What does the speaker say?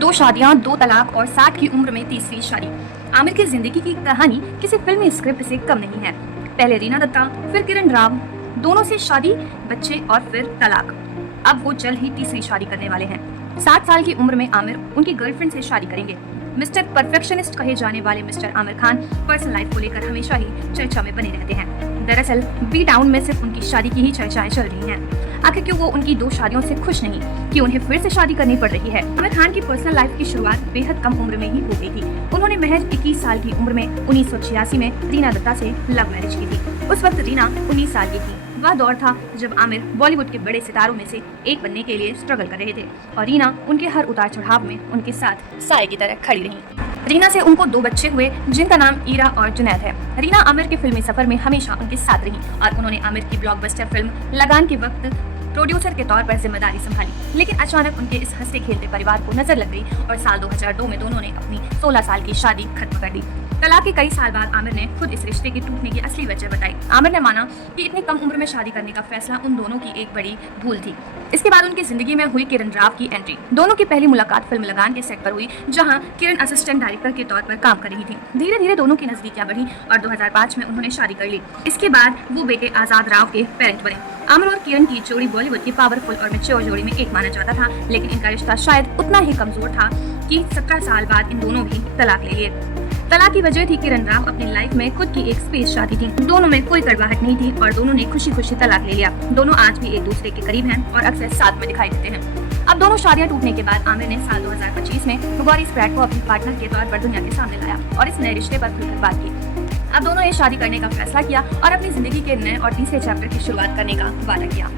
दो शादियां, दो तलाक और 60 की उम्र में तीसरी शादी। आमिर की जिंदगी की कहानी किसी फिल्मी स्क्रिप्ट से कम नहीं है। पहले रीना दत्ता, फिर किरण राव, दोनों से शादी, बच्चे और फिर तलाक। अब वो जल्द ही तीसरी शादी करने वाले हैं। 60 साल की उम्र में आमिर उनकी गर्लफ्रेंड से शादी करेंगे। मिस्टर परफेक्शनिस्ट कहे जाने वाले mister Aamir Khan personal life को लेकर हमेशा ही चर्चा में बने रहते हैं। दरअसल बी टाउन में सिर्फ उनकी शादी की ही चर्चाएं चल रही हैं। आखिर क्यों वो उनकी दो शादियों से खुश नहीं कि उन्हें फिर से शादी करनी पड़ रही है। आमिर खान की पर्सनल लाइफ की शुरुआत बेहद कम उम्र में ही हो गई थी। उन्होंने महज 21 साल की उम्र में 1986 में रीना दत्ता से लव मैरिज की थी। उस वक्त रीना 19 साल की थी। वह दौर था जब आमिर बॉलीवुड के बड़े सितारों में से एक बनने के लिए स्ट्रगल कर रहे थे और रीना उनके हर उतार चढ़ाव में उनके साथ साए की तरह खड़ी रही। रीना से उनको दो बच्चे हुए जिनका नाम ईरा और जुनैद है। रीना आमिर के फिल्मी सफर में हमेशा उनके साथ रही और उन्होंने आमिर की ब्लॉकबस्टर फिल्म लगान के वक्त प्रोड्यूसर के तौर पर जिम्मेदारी संभाली। लेकिन अचानक उनके इस हंसते खेलते परिवार को नजर लग गई और साल 2002 में दोनों ने अपनी 16 साल की शादी खत्म कर दी। तलाक के कई साल बाद आमिर ने खुद इस रिश्ते के टूटने की असली वजह बताई। आमिर ने माना कि इतनी कम उम्र में शादी करने का फैसला उन दोनों की एक बड़ी भूल थी। इसके बाद उनकी जिंदगी में हुई किरण राव की एंट्री। दोनों की पहली मुलाकात फिल्म लगान के सेट पर हुई, जहां किरण असिस्टेंट डायरेक्टर के तौर पर काम कर रही थी। धीरे धीरे दोनों की नजदीकियां बढ़ी और 2005 में उन्होंने शादी कर ली। इसके बाद वो बेटे आजाद राव के पेरेंट बने। आमिर और किरण की जोड़ी बॉलीवुड की पावरफुल और मैच्योर जोड़ी में एक माना जाता था, लेकिन इनका रिश्ता शायद उतना ही कमजोर था कि 17 साल बाद इन दोनों भी तलाक ले लिए। तलाक की वजह थी किरण राव अपनी लाइफ में खुद की एक स्पेस चाहती थी। दोनों में कोई कड़वाहट नहीं थी और दोनों ने खुशी खुशी तलाक ले लिया। दोनों आज भी एक दूसरे के करीब हैं और अक्सर साथ में दिखाई देते हैं। अब दोनों शादियां टूटने के बाद आमिर ने साल 2025 में गौरी स्प्रैट को अपने पार्टनर के तौर पर दुनिया के सामने लाया और इस नए रिश्ते पर खुलकर बात की। अब दोनों ने शादी करने का फैसला किया और अपनी जिंदगी के नए और तीसरे चैप्टर की शुरुआत करने का वादा किया।